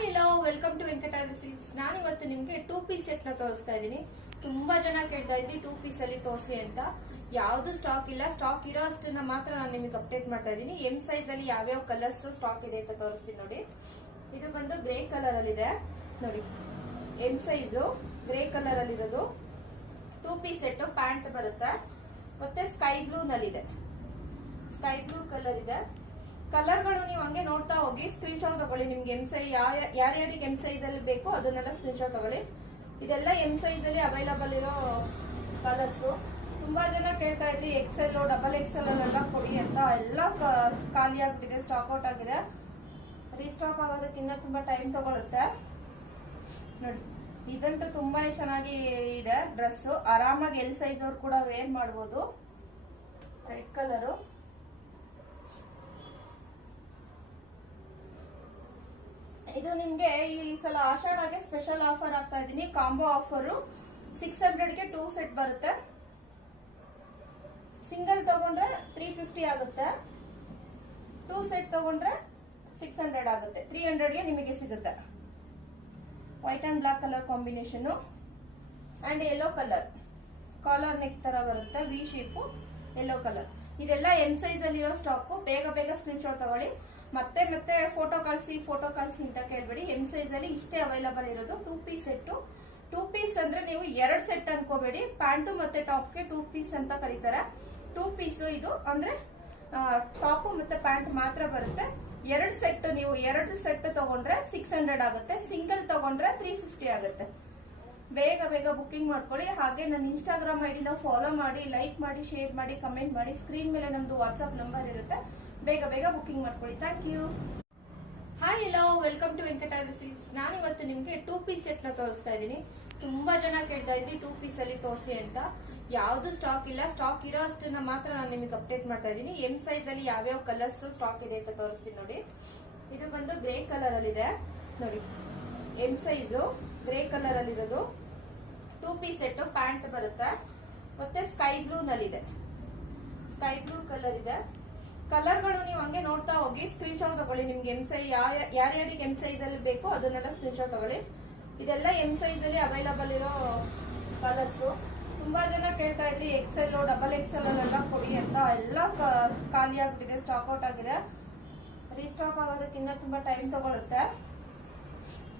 Hi hello welcome to Venkatadri Silks. ನಾನು ಇವತ್ತು ನಿಮ್ಗೆ 2 ಪೀಸ್ ಸೆಟ್ ನ ತೋರಿಸ್ತಾ ಇದ್ದೀನಿ. ತುಂಬಾ ಜನ ಕೇಳ್ತಾ ಇದ್ರಿ 2 ಪೀಸ್ ಅಲ್ಲಿ ತೋರಿಸಿ ಅಂತ. ಯಾವ್ದು ಸ್ಟಾಕ್ ಇಲ್ಲ, ಸ್ಟಾಕ್ ಇರೋ ಅಷ್ಟನ್ನ ಮಾತ್ರ ನಾನು ನಿಮಗೆ ಅಪ್ಡೇಟ್ ಮಾಡ್ತಾ ಇದ್ದೀನಿ. ಎಂ ಸೈಜ್ ಅಲ್ಲಿ ಯಾವ್ಯಾವ ಕಲರ್ಸ್ ಸ್ಟಾಕ್ ಇದೆ ಅಂತ ತೋರಿಸ್ತೀನಿ ನೋಡಿ. ಇದು ಬಂದು ಗ್ರೇ ಕಲರ್ ಅಲ್ಲಿ ಇದೆ ನೋಡಿ. ಎಂ ಸೈಜ್ ಗ್ರೇ ಕಲರ್ ಅಲ್ಲಿ ಇರೋದು 2 ಪೀಸ್ ಸೆಟ್. ಪ್ಯಾಂಟ್ ಬರುತ್ತೆ ಮತ್ತೆ ಸ್ಕೈ ಬ್ಲೂ ನಲ್ಲಿದೆ. ಸ್ಕೈ ಬ್ಲೂ ಕಲರ್ ಇದೆ. ಕಲರ್ ಗಳು ನೀವು ಹಂಗೆ ನೋಡ್ತಾ ಹೋಗಿ ಸ್ಕ್ರೀನ್ ಶಾಟ್ ತಗೊಳ್ಳಿ. ನಿಮ್ಗೆ ಎಂ ಸೈಜ್ ಯಾರ್ಯಾರಿಗೆ ಎಂ ಸೈಜ್ ಅಲ್ಲಿ ಬೇಕು ಅದನ್ನೆಲ್ಲ ಸ್ಕ್ರೀನ್ ಶಾಟ್ ತಗೊಳ್ಳಿ. ಇದೆಲ್ಲ ಎಂ ಸೈಜ್ ಅಲ್ಲಿ ಅವೈಲಬಲ್ ಇರೋ ಕಲರ್ಸ್. ತುಂಬಾ ಜನ ಕೇಳ್ತಾ ಇದ್ರಿ ಎಕ್ಸೆಲ್ ಡಬಲ್ ಎಕ್ಸೆಲ್ ಅಲ್ಲೆಲ್ಲ ಕೊಡಿ ಅಂತ. ಎಲ್ಲ ಖಾಲಿ ಆಗ್ಬಿಟ್ಟಿದೆ, ಸ್ಟಾಕ್ ಔಟ್ ಆಗಿದೆ. ರೀಸ್ಟಾಕ್ ಆಗೋದಕ್ಕಿಂತ ತುಂಬಾ ಟೈಮ್ ತಗೊಳುತ್ತೆ ನೋಡಿ. ಇದಂತೂ ತುಂಬಾ ಚೆನ್ನಾಗಿ ಇದೆ ಡ್ರೆಸ್. ಆರಾಮಾಗಿ ಎಲ್ ಸೈಜ್ ಅವ್ರು ಕೂಡ ವೇರ್ ಮಾಡಬಹುದು. Red colour. ಇದು ನಿಮ್ಗೆ ಈ ಸಲ ಆಷಾಢಗೆ ಸ್ಪೆಷಲ್ ಆಫರ್ ಆಗ್ತಾ ಇದೀನಿ. ಕಾಂಬೋ ಆಫರ್ 600 ಗೆ 2 ಸೆಟ್ ಬರುತ್ತೆ. ಸಿಂಗಲ್ ತಗೊಂಡ್ರೆ 350 ಆಗುತ್ತೆ. 2 ಸೆಟ್ ತಗೊಂಡ್ರೆ 600 ಆಗುತ್ತೆ. 300 ಗೆ ನಿಮಗೆ ಸಿಗುತ್ತೆ. White and black colour combination and yellow colour. Collar neck ತರ ಬರುತ್ತೆ, ವಿ ಶೇಪ್, ಯೆಲ್ಲೋ ಕಲರ್. ಇದೆಲ್ಲ ಎಂ ಸೈಜ್ ಅಲ್ಲಿ ಇರೋ ಸ್ಟಾಕ್. ಬೇಗ ಬೇಗ ಸ್ಕ್ರೀನ್ ಶಾಟ್ ತಗೊಳ್ಳಿ. ಮತ್ತೆ ಮತ್ತೆ ಫೋಟೋ ಕಳಿಸಿ ಅಂತ ಕೇಳ್ಬೇಡಿ. ಎಂ ಸೈಜ್ ಅಲ್ಲಿ ಇಷ್ಟೇ ಅವೈಲಬಲ್ ಇರೋದು. 2 ಪೀಸ್ ಸೆಟ್. 2 ಪೀಸ್ ಅಂದ್ರೆ ನೀವು 2 ಸೆಟ್ ಅನ್ಕೋಬೇಡಿ. ಪ್ಯಾಂಟು ಮತ್ತೆ ಟಾಪ್ ಗೆ 2 ಪೀಸ್ ಅಂತ ಕರೀತಾರೆ. 2 ಪೀಸ್ ಇದು ಅಂದ್ರೆ ಟಾಪ್ ಮತ್ತೆ ಪ್ಯಾಂಟ್ ಮಾತ್ರ ಬರುತ್ತೆ. 2 ಸೆಟ್ ನೀವು 2 ಸೆಟ್ ತಗೊಂಡ್ರೆ 600 ಆಗುತ್ತೆ. ಸಿಂಗಲ್ ತಗೊಂಡ್ರೆ 350 ಆಗುತ್ತೆ. ಬೇಗ ಬೇಗ ಬುಕ್ಕಿಂಗ್ ಮಾಡ್ಕೊಳ್ಳಿ. ಹಾಗೆ ನನ್ನ ಇನ್ಸ್ಟಾಗ್ರಾಮ್ ಐಡಿನ ಫಾಲೋ ಮಾಡಿ, ಲೈಕ್ ಮಾಡಿ, ಶೇರ್ ಮಾಡಿ, ಕಮೆಂಟ್ ಮಾಡಿ. ಸ್ಕ್ರೀನ್ ಮೇಲೆ ನಮ್ದು ವಾಟ್ಸ್ಆಪ್ ನಂಬರ್ ಇರುತ್ತೆ. ಬೇಗ ಬೇಗ ಬುಕ್ಕಿಂಗ್ ಮಾಡ್ಕೊಳ್ಳಿ. Thank you. Hi hello welcome to Venkatadri Silks. ನಾನು ಇವತ್ತು ನಿಮ್ಗೆ 2 ಪೀಸ್ ಸೆಟ್ ನ ತೋರಿಸ್ತಾ ಇದ್ದೀನಿ. ತುಂಬಾ ಜನ ಕೇಳ್ತಾ ಇದ್ರಿ 2 ಪೀಸ್ ಅಲ್ಲಿ ತೋರಿಸಿ ಅಂತ. ಯಾವ್ದು ಸ್ಟಾಕ್ ಇಲ್ಲ, ಸ್ಟಾಕ್ ಇರೋ ಅಷ್ಟನ್ನ ಮಾತ್ರ ನಾನು ನಿಮಗೆ ಅಪ್ಡೇಟ್ ಮಾಡ್ತಾ ಇದ್ದೀನಿ. ಎಂ ಸೈಜ್ ಅಲ್ಲಿ ಯಾವ್ಯಾವ ಕಲರ್ಸ್ ಸ್ಟಾಕ್ ಇದೆ ಅಂತ ತೋರಿಸ್ತೀನಿ ನೋಡಿ. ಇದು ಬಂದು ಗ್ರೇ ಕಲರ್ ಅಲ್ಲಿ ಇದೆ ನೋಡಿ. ಎಂ ಸೈಜ್ ಗ್ರೇ ಕಲರ್ ಅಲ್ಲಿ ಇರೋದು 2 ಪೀಸ್ ಸೆಟ್. ಪ್ಯಾಂಟ್ ಬರುತ್ತೆ ಮತ್ತೆ ಸ್ಕೈ ಬ್ಲೂ ನಲ್ಲಿದೆ. ಸ್ಕೈ ಬ್ಲೂ ಕಲರ್ ಇದೆ. ಕಲರ್ ಗಳು ನೀವು ಹಂಗೆ ನೋಡ್ತಾ ಹೋಗಿ ಸ್ಕ್ರೀನ್ ಶಾಟ್ ತಗೊಳ್ಳಿ. ನಿಮ್ಗೆ ಎಂ ಸೈಜ್ ಯಾರ್ಯಾರಿಗೆ ಎಂ ಸೈಜ್ ಅಲ್ಲಿ ಬೇಕು ಅದನ್ನೆಲ್ಲ ಸ್ಕ್ರೀನ್ ಶಾಟ್ ತಗೊಳ್ಳಿ. ಇದೆಲ್ಲ ಎಂ ಸೈಜ್ ಅಲ್ಲಿ ಅವೈಲಬಲ್ ಇರೋ ಕಲರ್ಸ್. ತುಂಬಾ ಜನ ಕೇಳ್ತಾ ಇದ್ರಿ ಎಕ್ಸೆಲ್ ಡಬಲ್ ಎಕ್ಸೆಲ್ ಅಲ್ಲೆಲ್ಲ ಕೊಡಿ ಅಂತ. ಎಲ್ಲ ಖಾಲಿ ಆಗ್ಬಿಟ್ಟಿದೆ, ಸ್ಟಾಕ್ ಔಟ್ ಆಗಿದೆ. ರೀಸ್ಟಾಕ್ ಆಗೋದಕ್ಕಿಂತ ತುಂಬಾ ಟೈಮ್ ತಗೊಳುತ್ತೆ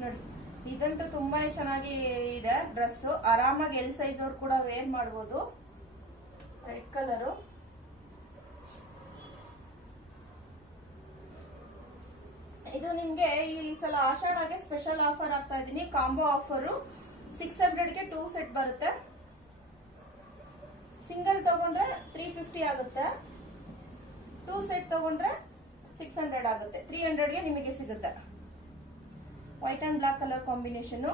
ನೋಡಿ. ಇದಂತೂ ತುಂಬಾ ಚೆನ್ನಾಗಿ ಇದೆ ಡ್ರೆಸ್. ಆರಾಮಾಗಿ ಎಲ್ ಸೈಜ್ ಅವ್ರು ಕೂಡ ವೇರ್ ಮಾಡಬಹುದು. Red colour. ಇದು ನಿಮ್ಗೆ ಈ ಸಲ ಆಷಾಢಗೆ ಸ್ಪೆಷಲ್ ಆಫರ್ ಆಗ್ತಾ ಇದೀನಿ. ಕಾಂಬೋ ಆಫರ್ 600 ಗೆ 2 ಸೆಟ್ ಬರುತ್ತೆ. ಸಿಂಗಲ್ ತಗೊಂಡ್ರೆ 350 ಆಗುತ್ತೆ. 2 ಸೆಟ್ ತಗೊಂಡ್ರೆ 600 ಆಗುತ್ತೆ. 300 ಗೆ ನಿಮಗೆ ಸಿಗುತ್ತೆ. White and black colour combination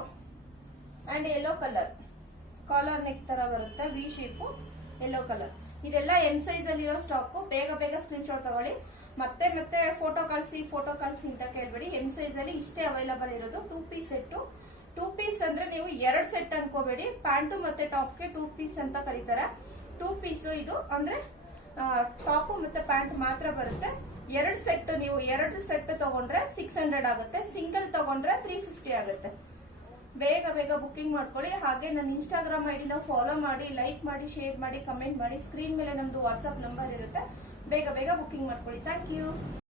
and yellow colour. Collar neck ತರ ಬರುತ್ತೆ, ವಿ ಶೇಪ್, ಯೆಲ್ಲೋ ಕಲರ್. ಇದೆಲ್ಲ ಎಂ ಸೈಜ್ ಅಲ್ಲಿ ಇರೋ ಸ್ಟಾಕ್. ಬೇಗ ಬೇಗ ಸ್ಕ್ರೀನ್ ಶಾಟ್ ತಗೊಳ್ಳಿ. ಮತ್ತೆ ಮತ್ತೆ ಫೋಟೋ ಕಳಿಸಿ ಅಂತ ಕೇಳ್ಬೇಡಿ. ಎಂ ಸೈಜ್ ಅಲ್ಲಿ ಇಷ್ಟೇ ಅವೈಲಬಲ್ ಇರೋದು. 2 ಪೀಸ್ ಸೆಟ್. 2 ಪೀಸ್ ಅಂದ್ರೆ ನೀವು 2 ಸೆಟ್ ಅನ್ಕೋಬೇಡಿ. ಪ್ಯಾಂಟು ಮತ್ತೆ ಟಾಪ್ ಗೆ 2 ಪೀಸ್ ಅಂತ ಕರೀತಾರೆ. 2 ಪೀಸ್ ಇದು ಅಂದ್ರೆ ಟಾಪ್ ಮತ್ತೆ ಪ್ಯಾಂಟ್ ಮಾತ್ರ ಬರುತ್ತೆ. 2 ಸೆಟ್ ನೀವು 2 ಸೆಟ್ ತಗೊಂಡ್ರೆ 600 ಆಗುತ್ತೆ. ಸಿಂಗಲ್ ತಗೊಂಡ್ರೆ 350 ಆಗುತ್ತೆ. ಬೇಗ ಬೇಗ ಬುಕ್ಕಿಂಗ್ ಮಾಡ್ಕೊಳ್ಳಿ. ಹಾಗೆ ನನ್ನ ಇನ್ಸ್ಟಾಗ್ರಾಮ್ ಐಡಿನ ಫಾಲೋ ಮಾಡಿ, ಲೈಕ್ ಮಾಡಿ, ಶೇರ್ ಮಾಡಿ, ಕಮೆಂಟ್ ಮಾಡಿ. ಸ್ಕ್ರೀನ್ ಮೇಲೆ ನಮ್ದು ವಾಟ್ಸ್ಆಪ್ ನಂಬರ್ ಇರುತ್ತೆ. ಬೇಗ ಬೇಗ ಬುಕ್ಕಿಂಗ್ ಮಾಡ್ಕೊಳ್ಳಿ. Thank you.